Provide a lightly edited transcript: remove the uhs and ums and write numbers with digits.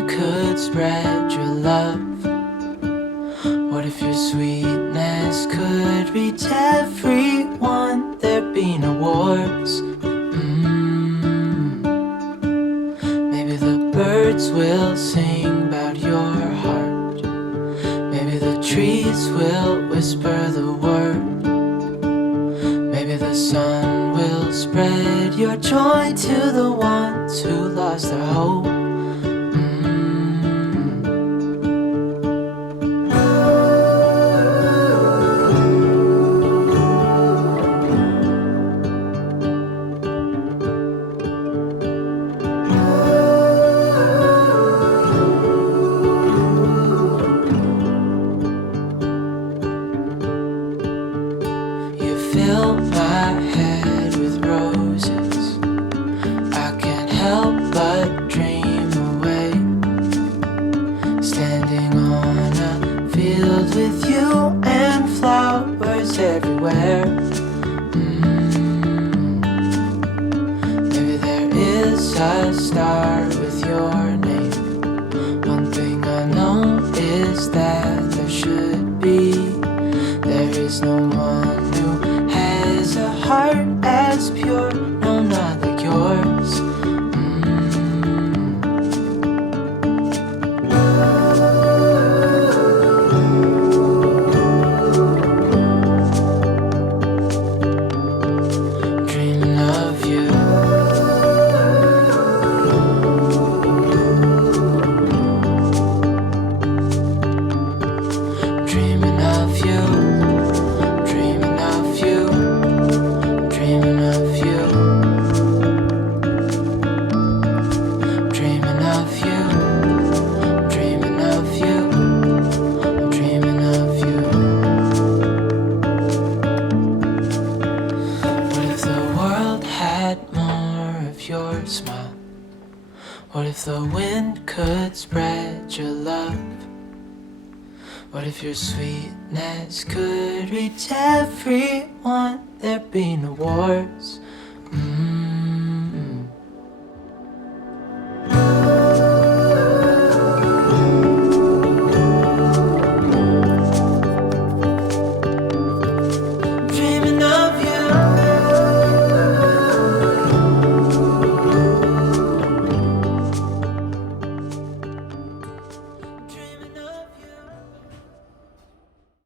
wind could spread your love? What if your sweetness could reach everyone? There'd be no wars. Maybe the birds will sing about your heart. Maybe the trees will whisper the word. Maybe the sun will spread your joy to the ones who lost their hope. Fill my head with roses. I can't help but dream away, standing on a field with you and flowers everywhere. Maybe there is a star with your name. One thing I know is that there should be. There is no one who has a heart as pure, no, not like yours. Dreaming of you. Dreaming of you. Your smile. What if the wind could spread your love? What if your sweetness could reach everyone? There'd be no wars.